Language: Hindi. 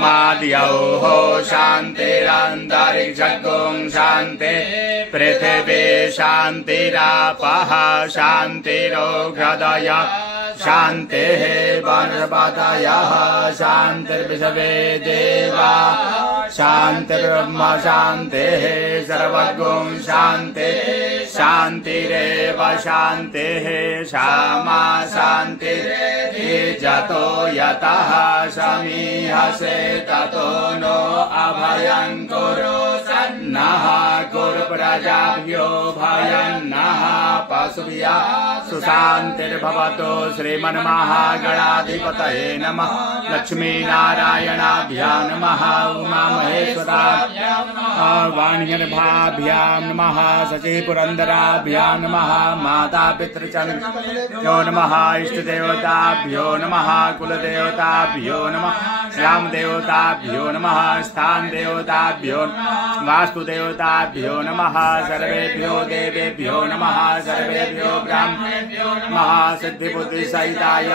माद्यौः शान्तिरन्तरिक्षगुं शान्ति पृथिवी शान्तिरापः शान्तिरोहृदय शान्तिः वनस्पतयः शान्तिर्विश्वे देवा शान्तिर्ब्रह्म शान्तिः सर्वगुं शान्ति शान्तिरेव शान्तिः सामा शान्तिः जतो यतः समीहसे ततो नो अभयं कुरु सन्नः कुरु प्रजाभ्यो भयं नः पशुभ्यः सुशान्तिर्भवतु श्रीमन्महागणाधिपतये नमः लक्ष्मीनारायणाभ्यां नमः उमामहेश्वराभ्यां नमः वाणिर्भाभ्यां नमः शचीपुरन्दराभ्यां नमः मातापितृचन्द्रो नमः इष्टदेवताभ्यो नमः कुलदेवताभ्यो नमः श्यामदेवताभ्यो नमः स्थानदेवताभ्यो वास्तुदेवताभ्यो नमः सर्वेभ्यो देवेभ्यो नमः सर्वेभ्यो ब्राह्मणेभ्यो नमः सिद्धिबुद्धिसहिताय